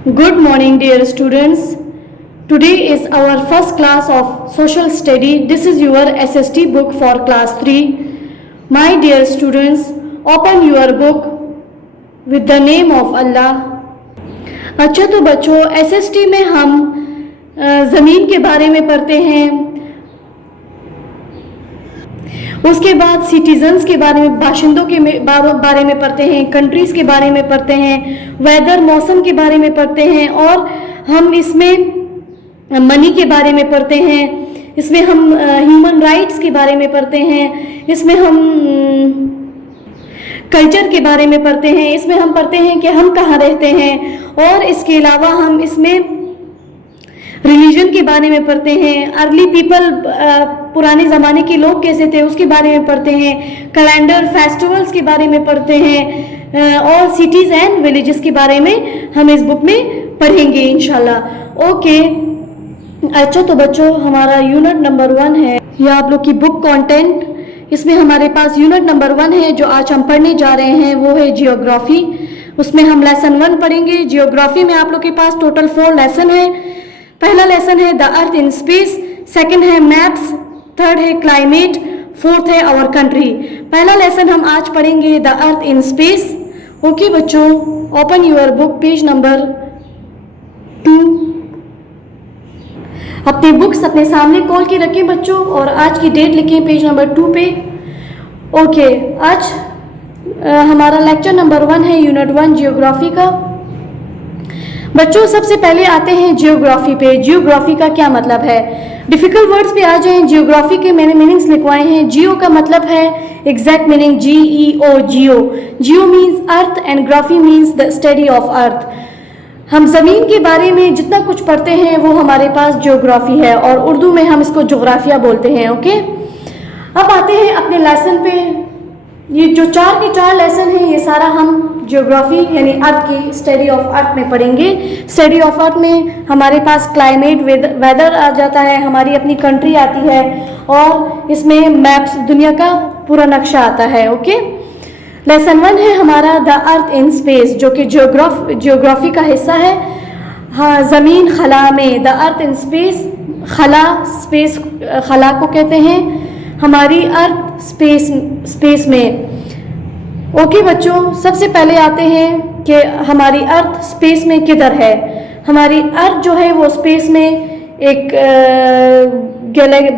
Good morning, dear students. Today is our first class of social study. This is your SST book for class 3. My dear students, open your book with the name of Allah. अच्छा तो बच्चों, SST में हम ज़मीन के बारे में पढ़ते हैं, उसके बाद सिटीजन्स के बारे में, बाशिंदों के बारे में पढ़ते हैं, कंट्रीज़ के बारे में पढ़ते हैं, वेदर मौसम के बारे में पढ़ते हैं, और हम इसमें मनी के बारे में पढ़ते हैं, इसमें हम ह्यूमन राइट्स के बारे में पढ़ते हैं, इसमें हम कल्चर के बारे में पढ़ते हैं, इसमें हम पढ़ते हैं कि हम कहाँ रहते हैं, और इसके अलावा हम इसमें रिलीजन के बारे में पढ़ते हैं, अर्ली पीपल, पुराने ज़माने के लोग कैसे थे उसके बारे में पढ़ते हैं, कैलेंडर, फेस्टिवल्स के बारे में पढ़ते हैं, और सिटीज़ एंड विलेजेस के बारे में हम इस बुक में पढ़ेंगे इंशाल्लाह। ओके, अच्छा तो बच्चों, हमारा यूनिट नंबर 1 है, यह आप लोग की बुक कंटेंट। इसमें हमारे पास यूनिट नंबर 1 है जो आज हम पढ़ने जा रहे हैं, वो है जियोग्राफी। उसमें हम लेसन 1 पढ़ेंगे। जियोग्राफी में आप लोग के पास टोटल 4 लेसन है। पहला लेसन है the earth in space, second है मैप्स, थर्ड है क्लाइमेट, फोर्थ है आवर कंट्री। पहला लेसन हम आज पढ़ेंगे the earth in space. Okay बच्चों, open your book page number 2। अपनी बुक्स अपने सामने खोल के रखें बच्चों, और आज की डेट लिखें पेज नंबर 2 पे। ओके, आज हमारा लेक्चर नंबर 1 है यूनिट 1 जियोग्राफी का। बच्चों सबसे पहले आते हैं जियोग्राफी पे। जियोग्राफी का क्या मतलब है? डिफिकल्ट वर्ड्स पे आ जाएं। जियोग्राफी के मैंने मीनिंग्स लिखवाए हैं। जियो का मतलब है exact meaning, GEO, Jio. Jio means earth and graphy means the study of earth. हम ज़मीन के बारे में जितना कुछ पढ़ते हैं वो हमारे पास जियोग्राफी है, और उर्दू में हम इसको जोग्राफिया बोलते हैं। ओके, अब आते हैं अपने लेसन पे। ये जो 4 के 4 लेसन हैं, ये सारा हम जियोग्राफी यानी अर्थ की स्टडी ऑफ अर्थ में पढ़ेंगे। स्टडी ऑफ अर्थ में हमारे पास क्लाइमेट, वेदर आ जाता है, हमारी अपनी कंट्री आती है, और इसमें मैप्स, दुनिया का पूरा नक्शा आता है। ओके, लेसन 1 है हमारा द अर्थ इन स्पेस, जो कि जियोग्राफी का हिस्सा है। हाँ, ज़मीन खला में, द अर्थ इन स्पेस, खला, स्पेस खला को कहते हैं, हमारी अर्थ स्पेस में। ओके बच्चों, सबसे पहले आते हैं कि हमारी अर्थ स्पेस में किधर है। हमारी अर्थ जो है वो स्पेस में एक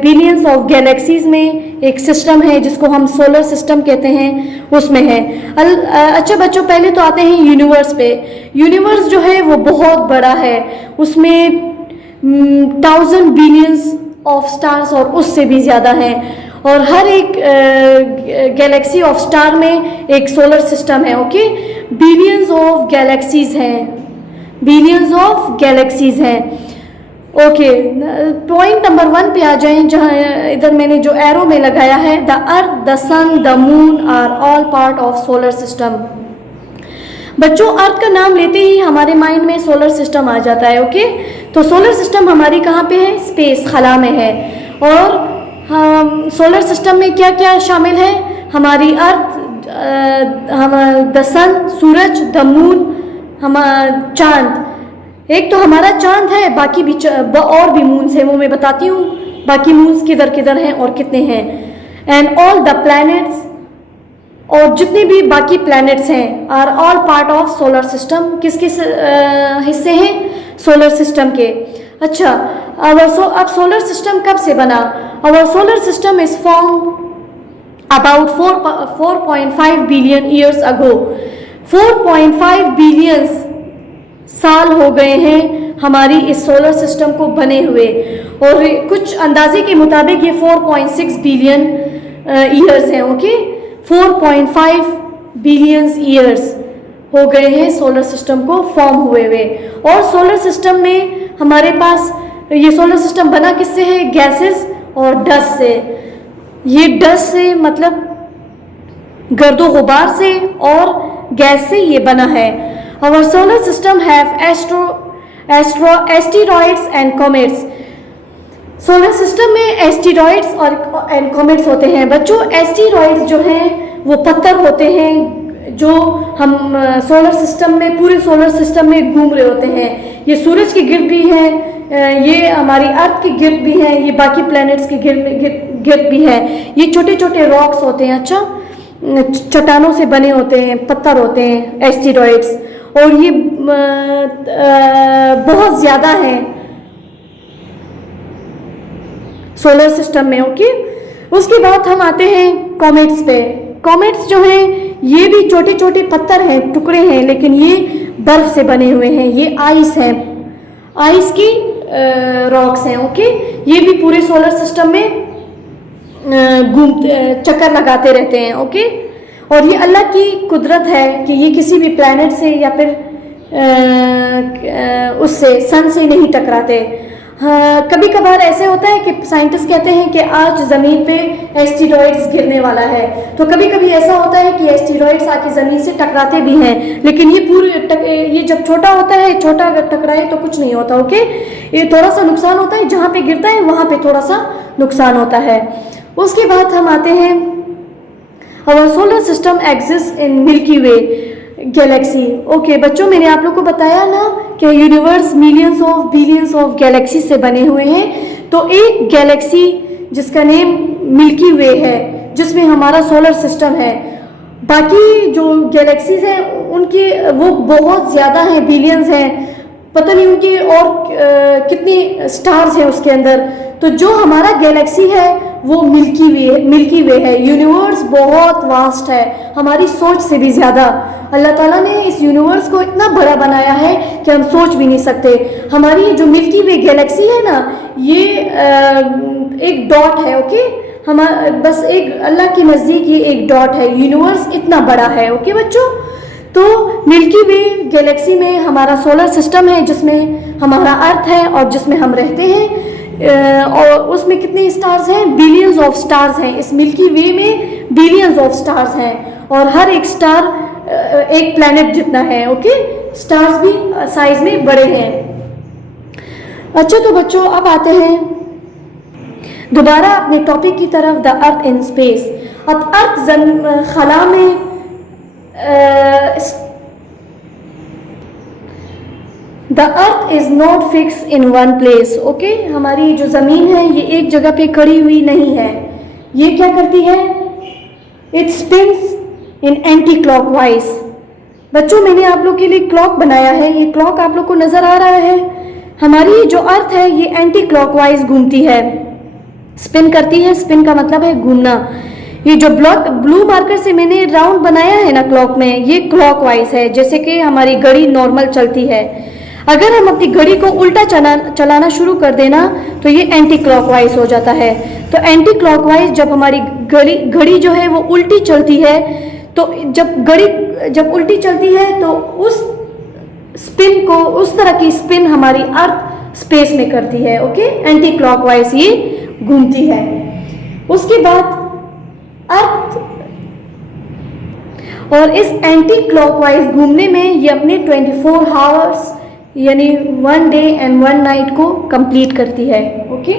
बिलियंस ऑफ गैलेक्सीज में एक सिस्टम है जिसको हम सोलर सिस्टम कहते हैं, उसमें है। अच्छा बच्चों, पहले तो आते हैं यूनिवर्स पे। यूनिवर्स जो है वो बहुत बड़ा है, उसमें 1000 बिलियंस ऑफ स्टार्स और उससे भी ज़्यादा हैं, और हर एक गैलेक्सी ऑफ स्टार में एक सोलर सिस्टम है। ओके, बिलियंस ऑफ गैलेक्सीज हैं, बिलियंस ऑफ गैलेक्सीज हैं। ओके, पॉइंट नंबर 1 पे आ जाएं, जहाँ इधर मैंने जो एरो में लगाया है, the earth, the sun, the moon are all part of solar system. बच्चों, अर्थ का नाम लेते ही हमारे माइंड में सोलर सिस्टम आ जाता है। ओके, तो सोलर सिस्टम हमारी कहाँ पे है? स्पेस, खला में है। और हम सोलर सिस्टम में क्या क्या शामिल है? हमारी अर्थ, द सन, सूरज, द मून, चांद। एक तो हमारा चांद है, बाकी भी और भी मून्स हैं, वो मैं बताती हूँ बाकी मून्स किधर किधर हैं और कितने हैं। एंड ऑल द प्लैनेट्स, और जितने भी बाकी प्लैनेट्स हैं, are all part of solar system. किस किस हिस्से हैं सोलर सिस्टम के? अच्छा, अब सोलर सिस्टम कब से बना? Our solar system is formed about 4.5 billion years ago. 4.5 billion साल हो गए हैं हमारी इस सोलर सिस्टम को बने हुए, और कुछ अंदाजे के मुताबिक ये 4.6 बिलियन ईयर्स हैं। ओके, 4.5 बिलियन ईयर्स हो गए हैं सोलर सिस्टम को फॉर्म हुए हुए। और सोलर सिस्टम में हमारे पास, ये सोलर सिस्टम बना किससे है? गैसेस और डस्ट से। ये डस्ट से मतलब गर्दो गुबार से और गैस से ये बना है। Our solar system have asteroids and comets. Solar system में एस्टेरॉइड्स और एंड कॉमेट्स होते हैं। बच्चों, एस्टेरॉइड्स जो हैं वो पत्थर होते हैं जो हम सोलर सिस्टम में, पूरे सोलर सिस्टम में घूम रहे होते हैं। ये सूरज की गिर्द भी हैं, ये हमारी अर्थ की गिर्द भी हैं, ये बाकी प्लैनेट्स की गिर्द भी है। ये छोटे छोटे रॉक्स होते हैं, अच्छा चट्टानों से बने होते हैं, पत्थर होते हैं, एस्टेरॉइड्स, और ये बहुत ज़्यादा हैं सोलर सिस्टम में। ओके, उसके बाद हम आते हैं कॉमेट्स पे। कॉमेट्स जो हैं ये भी छोटे छोटे पत्थर हैं, टुकड़े हैं, लेकिन ये बर्फ से बने हुए हैं, ये आइस हैं, आइस की रॉक्स हैं। ओके, ये भी पूरे सोलर सिस्टम में चक्कर लगाते रहते हैं। ओके, और ये अल्लाह की कुदरत है कि ये किसी भी प्लैनेट से या फिर उससे, सन से नहीं टकराते। हाँ, कभी कभार ऐसे होता है कि साइंटिस्ट कहते हैं कि आज ज़मीन पे एस्टेरॉइड्स गिरने वाला है, तो कभी कभी ऐसा होता है कि एस्टेरॉइड्स आके ज़मीन से टकराते भी हैं, लेकिन ये जब छोटा होता है, छोटा अगर टकराए तो कुछ नहीं होता। ओके, ये थोड़ा सा नुकसान होता है, जहाँ पे गिरता है वहाँ पे थोड़ा सा नुकसान होता है। उसके बाद हम आते हैं, our solar system exist in milky way galaxy. Okay बच्चों, मैंने आप लोग को बताया ना कि universe millions of billions of galaxy से बने हुए हैं। तो एक गैलेक्सी जिसका नेम मिल्की वे है, जिसमें हमारा सोलर सिस्टम है, बाकी जो गैलेक्सीज हैं उनकी वो बहुत ज़्यादा हैं, बिलियंस हैं, पता नहीं उनकी और कितनी स्टार्स हैं उसके अंदर। तो जो हमारा गैलेक्सी है वो मिल्की वे है। यूनिवर्स बहुत वास्ट है, हमारी सोच से भी ज़्यादा। अल्लाह ताला ने इस यूनिवर्स को इतना बड़ा बनाया है कि हम सोच भी नहीं सकते। हमारी जो मिल्की वे गैलेक्सी है ना, ये एक डॉट है। ओके, हम बस एक अल्लाह के नज़दीक ये एक डॉट है, यूनिवर्स इतना बड़ा है। ओके बच्चों, तो मिल्की वे गैलेक्सी में हमारा सोलर सिस्टम है, जिसमें हमारा अर्थ है और जिसमें हम रहते हैं। और उसमें कितने स्टार्स हैं? बिलियंस ऑफ स्टार्स हैं। इस मिल्की वे में बिलियंस ऑफ स्टार्स हैं, और हर एक स्टार एक प्लैनेट जितना है। ओके, स्टार्स भी साइज में बड़े हैं। अच्छा, तो बच्चों अब आते हैं दोबारा अपने टॉपिक की तरफ, द अर्थ इन स्पेस। अब अर्थ खला में the earth is not fix in one place. Okay, हमारी जो ज़मीन है ये एक जगह पे खड़ी हुई नहीं है। ये क्या करती है? It spins in anti clockwise. बच्चों, मैंने आप लोग के लिए क्लॉक बनाया है, ये क्लॉक आप लोग को नज़र आ रहा है। हमारी जो अर्थ है ये एंटी क्लॉकवाइज घूमती है, स्पिन करती है। स्पिन का मतलब है घूमना। ये जो ब्लू मार्कर से मैंने राउंड बनाया है ना क्लॉक में, ये क्लॉकवाइज है, जैसे कि हमारी घड़ी नॉर्मल चलती है। अगर हम अपनी घड़ी को उल्टा चलाना शुरू कर देना तो ये एंटी क्लॉकवाइज हो जाता है। तो एंटी क्लॉकवाइज जब हमारी घड़ी जो है वो उल्टी चलती है, तो जब घड़ी जब उल्टी चलती है तो उस स्पिन को, उस तरह की स्पिन हमारी अर्थ स्पेस में करती है। ओके, एंटी क्लॉकवाइज ये घूमती है। उसके बाद अर्थ, और इस एंटी क्लॉकवाइज घूमने में ये अपने 24 आवर्स यानी 1 डे एंड 1 नाइट को कंप्लीट करती है। Okay,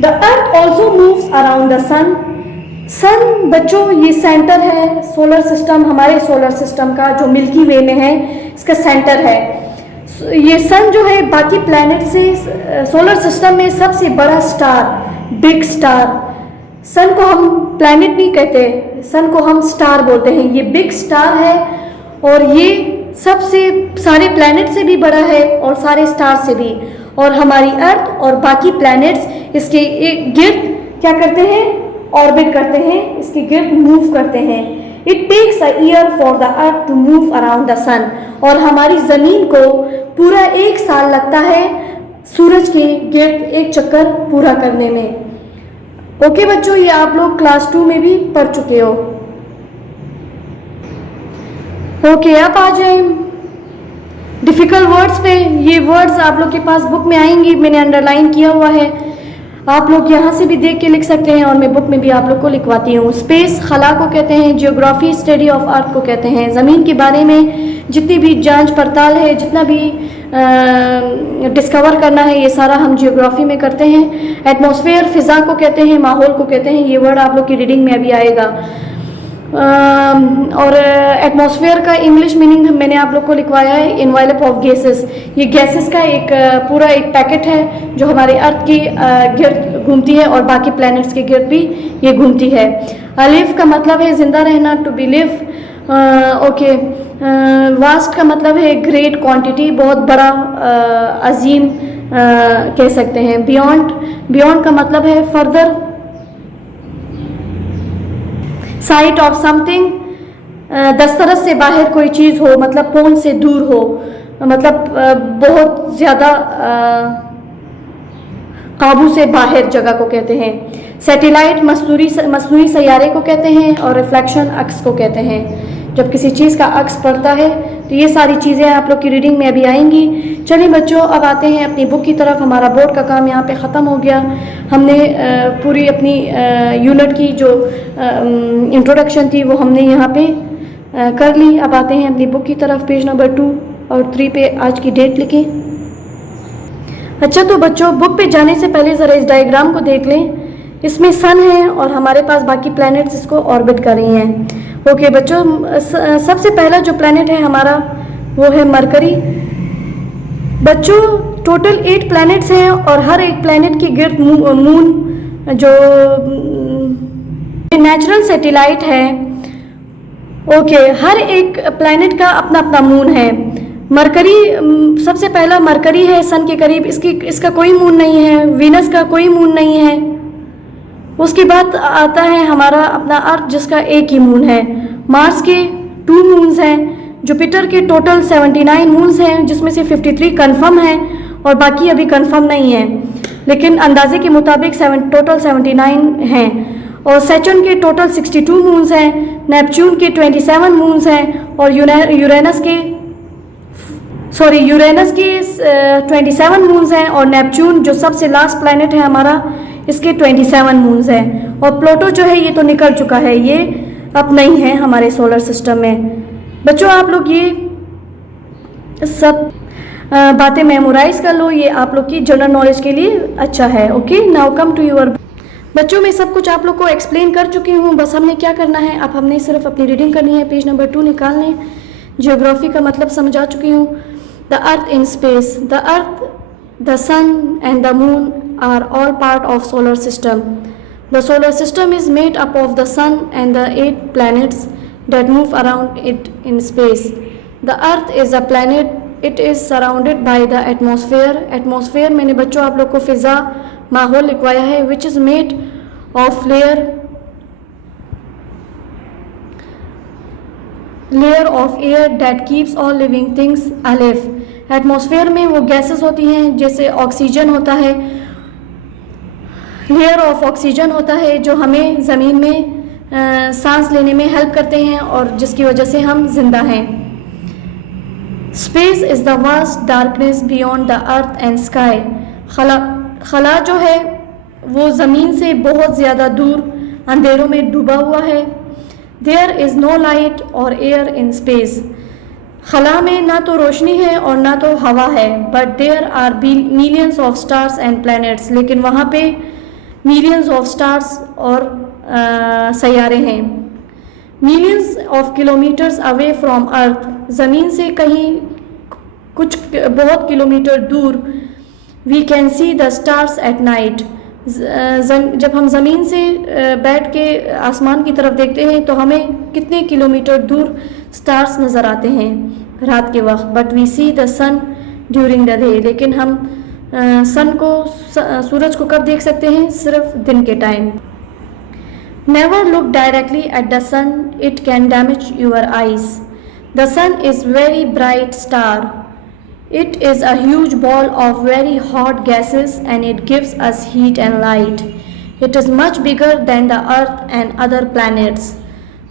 the earth also moves around the sun. Sun बच्चों ये सेंटर है सोलर सिस्टम, हमारे सोलर सिस्टम का जो मिल्की वे में है, इसका सेंटर है। ये सन जो है बाकी प्लैनेट से, सोलर सिस्टम में सबसे बड़ा स्टार, बिग स्टार। सन को हम प्लैनेट नहीं कहते, सन को हम स्टार बोलते हैं। ये बिग स्टार है, और ये सबसे सारे प्लैनेट से भी बड़ा है और सारे स्टार से भी। और हमारी अर्थ और बाकी प्लैनेट्स इसके गिर्द क्या करते हैं? ऑर्बिट करते हैं, इसके गिर्द मूव करते हैं। It takes a year for the earth to move around the sun. और हमारी ज़मीन को पूरा 1 साल लगता है सूरज के गिर्द एक चक्कर पूरा करने में। ओके बच्चों, ये आप लोग क्लास 2 में भी पढ़ चुके हो। ओके, अब आ जाए डिफ़िकल्ट वर्ड्स पे। ये वर्ड्स आप लोग के पास बुक में आएंगी, मैंने अंडरलाइन किया हुआ है, आप लोग यहाँ से भी देख के लिख सकते हैं, और मैं बुक में भी आप लोग को लिखवाती हूँ। स्पेस खला को कहते हैं, जियोग्राफी स्टडी ऑफ अर्थ को कहते हैं। ज़मीन के बारे में जितनी भी जांच पड़ताल है, जितना भी डिस्कवर करना है, ये सारा हम जियोग्राफी में करते हैं। एटमॉस्फेयर फ़िज़ा को कहते हैं, माहौल को कहते हैं। ये वर्ड आप लोग की रीडिंग में अभी आएगा। और एटमॉस्फेयर का इंग्लिश मीनिंग मैंने आप लोग को लिखवाया है इनवेलप ऑफ गैसेस। ये गैसेस का एक पूरा एक पैकेट है जो हमारे अर्थ की गिर्द घूमती है और बाकी प्लैनेट्स के गिर्द भी ये घूमती है। अलिफ का मतलब है जिंदा रहना, to be live. Okay, vast का मतलब है ग्रेट, क्वांटिटी, बहुत बड़ा, अजीम कह सकते हैं। बियॉन्ड, बियॉन्ड का मतलब है फर्दर, साइट ऑफ समथिंग, दस्तरस से बाहर कोई चीज़ हो, मतलब पहुंच से दूर हो, मतलब बहुत ज़्यादा काबू से बाहर जगह को कहते हैं। सैटेलाइट मसनूई सैयारे को कहते हैं और रिफ्लेक्शन अक्स को कहते हैं। जब किसी चीज़ का अक्स पड़ता है तो ये सारी चीज़ें आप लोग की रीडिंग में अभी आएंगी। चलिए बच्चों, अब आते हैं अपनी बुक की तरफ। हमारा बोर्ड का काम यहाँ पे ख़त्म हो गया। हमने पूरी अपनी यूनिट की जो इंट्रोडक्शन थी वो हमने यहाँ पे कर ली। अब आते हैं अपनी बुक की तरफ। पेज नंबर 2 और 3 पे आज की डेट लिखें। अच्छा, तो बच्चों बुक पे जाने से पहले ज़रा इस डायग्राम को देख लें। इसमें सन है और हमारे पास बाकी प्लैनेट्स इसको ऑर्बिट कर रही हैं। ओके बच्चों, सबसे पहला जो प्लैनेट है हमारा वो है मरकरी। बच्चों टोटल 8 प्लैनेट्स हैं और हर एक प्लैनेट की गिर्द मून जो नेचुरल सैटेलाइट है। ओके, हर एक प्लैनेट का अपना अपना मून है। मरकरी सबसे पहला मरकरी है सन के करीब, इसका कोई मून नहीं है। वीनस का कोई मून नहीं है। उसके बाद आता है हमारा अपना अर्थ जिसका एक ही मून है। मार्स के 2 मून्स हैं। जुपिटर के टोटल 79 मून्स हैं जिसमें से 53 कंफर्म हैं और बाकी अभी कंफर्म नहीं है, लेकिन अंदाजे के मुताबिक टोटल 79 हैं। और सैटर्न के टोटल 62 मून्स हैं। नेपच्यून के 27 मून्स हैं और यूरेनस के 27 मून्स हैं। और नेपच्यून जो सबसे लास्ट प्लैनेट है हमारा, इसके 27 मून्स हैं। और प्लूटो जो है ये तो निकल चुका है, ये अब नहीं है हमारे सोलर सिस्टम में। बच्चों आप लोग ये सब बातें मेमोराइज कर लो, ये आप लोग की जनरल नॉलेज के लिए अच्छा है। Okay, now come to your. बच्चों मैं सब कुछ आप लोग को एक्सप्लेन कर चुकी हूँ। बस हमने क्या करना है, अब हमने सिर्फ अपनी रीडिंग करनी है। पेज नंबर 2 निकालने। जियोग्राफी का मतलब समझा चुकी हूँ। The earth in space. The earth, the sun and the moon are all part of solar system. The solar system is made up of the sun and the 8 planets that move around it in space. The earth is a planet. It is surrounded by the atmosphere. Atmosphere मैंने बच्चों आप लोग को फिजा, माहौल लिखवाया है, which is made of layer of air that keeps all living things alive. Atmosphere में वो गैसेस होती हैं, जैसे ऑक्सीजन होता है, लेयर ऑफ ऑक्सीजन होता है जो हमें ज़मीन में सांस लेने में हेल्प करते हैं और जिसकी वजह से हम जिंदा हैं। Space is the vast darkness beyond the earth and sky. खला जो है वो ज़मीन से बहुत ज़्यादा दूर अंधेरों में डूबा हुआ है। देयर इज़ नो लाइट और एयर इन स्पेस। खला में ना तो रोशनी है और ना तो हवा है, but there are millions of stars and planets. लेकिन वहाँ पे मिलियंस ऑफ स्टार्स और सैयारे हैं। Millions of kilometres away from earth. ज़मीन से कहीं कुछ बहुत किलोमीटर दूर we can see the stars at night. जब हम ज़मीन से बैठ के आसमान की तरफ देखते हैं तो हमें कितने किलोमीटर दूर स्टार्स नज़र आते हैं रात के वक्त। But we see the sun during the day. लेकिन हम सन को, सूरज को कब देख सकते हैं? सिर्फ दिन के time. Never look directly at the sun, it can damage your eyes. The sun is very bright star. It is a huge ball of very hot gases and it gives us heat and light. It is much bigger than the Earth and other planets.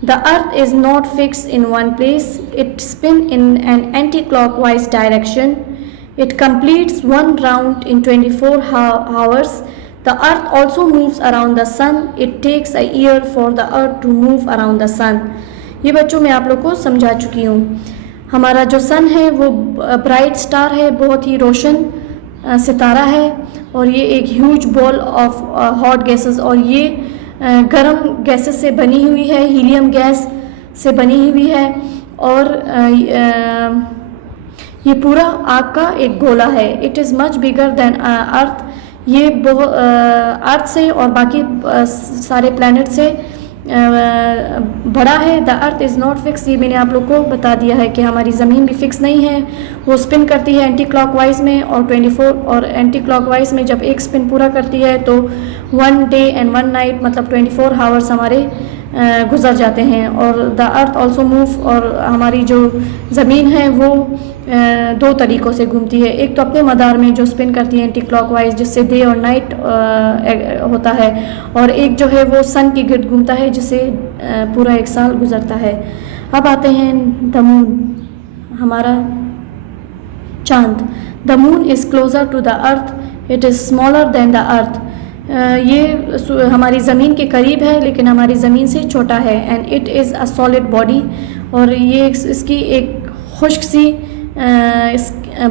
The Earth is not fixed in one place. It spins in an anti-clockwise direction. It completes one round in 24 hours. The Earth also moves around the Sun. It takes a year for the Earth to move around the Sun. ये बच्चों मैं आप लोग को समझा चुकी हूँ। हमारा जो सन है वो ब्राइट स्टार है, बहुत ही रोशन सितारा है और ये एक huge ball of hot gases और ये गर्म गैसेस से बनी हुई है, हीलियम गैस से बनी हुई है, और ये पूरा आग का एक गोला है। It is much bigger than earth, ये अर्थ से और बाकी सारे प्लैनेट से बड़ा है। The earth is not fix, ये मैंने आप लोग को बता दिया है कि हमारी ज़मीन भी फिक्स नहीं है, वो स्पिन करती है एंटी क्लॉकवाइज में, और 24 और एंटी क्लॉकवाइज में जब एक स्पिन पूरा करती है तो 1 डे एंड 1 नाइट मतलब 24 आवर्स हमारे गुजर जाते हैं। और द अर्थ ऑल्सो मूव, और हमारी जो ज़मीन है वो 2 तरीक़ों से घूमती है। एक तो अपने मदार में जो स्पिन करती है एंटी क्लॉकवाइज, जिससे डे और नाइट होता है, और एक जो है वो सन के गिर्द घूमता है, जिससे पूरा एक साल गुजरता है। अब आते हैं द मून, हमारा चांद। The moon is closer to the earth, it is smaller than the earth, ये हमारी ज़मीन के करीब है लेकिन हमारी ज़मीन से छोटा है। And it is a solid body, और ये इसकी एक खुश्क सी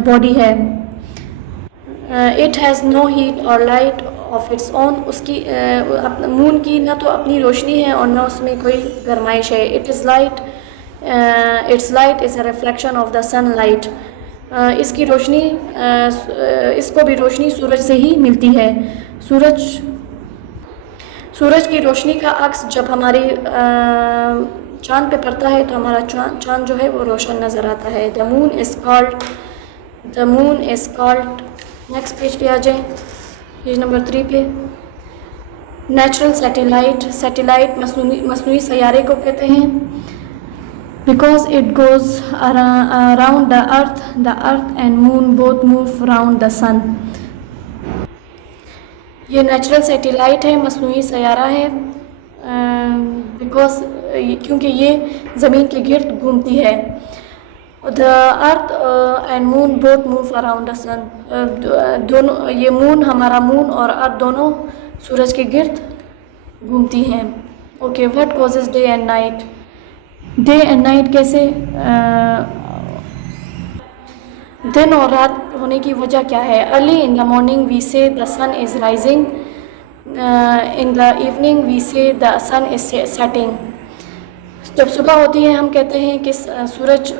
बॉडी है। इट हैज़ नो हीट और लाइट ऑफ इट्स ओन, उसकी मून की ना तो अपनी रोशनी है और ना उसमें कोई गर्माइश है। It is light, it's light is a reflection of the sun light, इसकी रोशनी इसको भी रोशनी सूरज से ही मिलती है। सूरज की रोशनी का अक्स जब हमारे चांद पे पड़ता है तो हमारा चांद जो है वो रोशन नज़र आता है। The moon is called, next page पे आ जाए, पेज नंबर 3 पे। नेचुरल सैटेलाइट मसनूई सैयारे को कहते हैं, because it goes around the earth and moon both move around the sun. ये नेचुरल सैटेलाइट है, मसनूई सैयारा है, बिकॉज क्योंकि ये ज़मीन के गिर्द घूमती है। The earth and moon both move around the sun, दोनों ये हमारा मून और अर्थ दोनों सूरज के गिर्द घूमती हैं। Okay, what causes day and night? Day and night कैसे, दिन और रात होने की वजह क्या है? Early in the morning we see the sun is rising, in the evening we see the sun is setting. जब सुबह होती है हम कहते हैं कि सूरज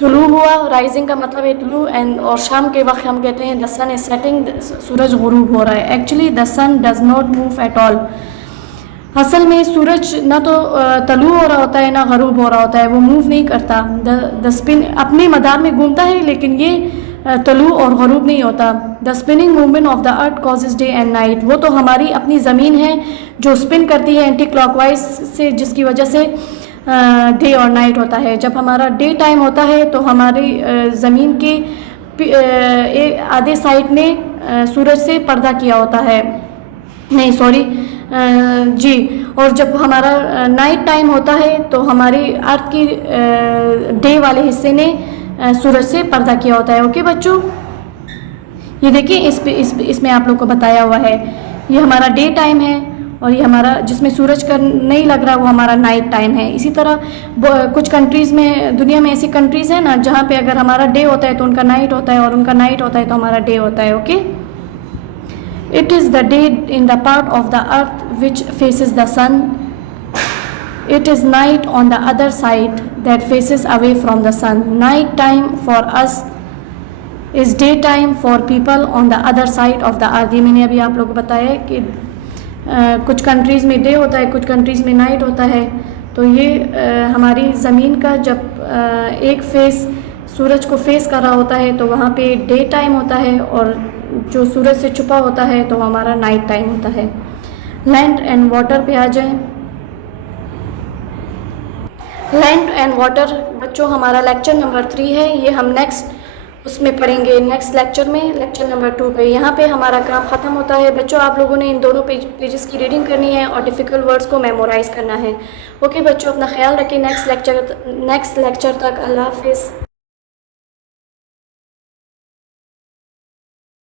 तुलू हुआ, राइजिंग का मतलब है तुलू, एंड और शाम के वक्त हम कहते हैं द सन इज़ सेटिंग, सूरज गुरूब हो रहा है। Actually the sun does not move at all, असल में सूरज ना तो तलू हो रहा होता है ना गरूब हो रहा होता है, वो मूव नहीं करता। द स्पिन अपने मदार में घूमता है लेकिन ये तलू और गरूब नहीं होता। The spinning movement of the earth causes day and night, वो तो हमारी अपनी ज़मीन है जो स्पिन करती है एंटी क्लॉकवाइज से, जिसकी वजह से डे और नाइट होता है। जब हमारा डे टाइम होता है तो हमारी ज़मीन के आधे साइड ने सूरज से पर्दा किया होता है, नहीं सॉरी जी, और जब हमारा नाइट टाइम होता है तो हमारी अर्थ की डे वाले हिस्से ने सूरज से पर्दा किया होता है। ओके बच्चों, ये देखिए इसमें आप लोग को बताया हुआ है, ये हमारा डे टाइम है और ये हमारा जिसमें सूरज का नहीं लग रहा वो हमारा नाइट टाइम है। इसी तरह कुछ कंट्रीज़ में, दुनिया में ऐसी कंट्रीज़ हैं ना जहाँ पे अगर हमारा डे होता है तो उनका नाइट होता है, और उनका नाइट होता है तो हमारा डे होता है। Okay, it is the day in the part of the earth which faces the sun, it is night on the other side that faces away from the sun. Night time for us is day time for people on the other side of the earth। ये मैंने अभी आप लोगों को बताया है कि कुछ कंट्रीज़ में डे होता है, कुछ कंट्रीज़ में नाइट होता है। तो ये हमारी ज़मीन का जब एक फेस सूरज को फेस कर रहा होता है तो वहाँ पे डे टाइम होता है, और जो सूरज से छुपा होता है तो हमारा नाइट टाइम होता है। लैंड एंड वाटर पे आ जाएं। लैंड एंड वाटर बच्चों हमारा लेक्चर नंबर 3 है, ये हम नेक्स्ट उसमें पढ़ेंगे, नेक्स्ट लेक्चर में, लेक्चर नंबर 2 पे। यहाँ पे हमारा काम ख़त्म होता है बच्चों। आप लोगों ने इन दोनों पेजेस की रीडिंग करनी है और डिफ़िकल्ट वर्ड्स को मेमोराइज़ करना है। ओके बच्चों, अपना ख्याल रखें। नेक्स्ट लेक्चर तक अल्लाह हाफिज़।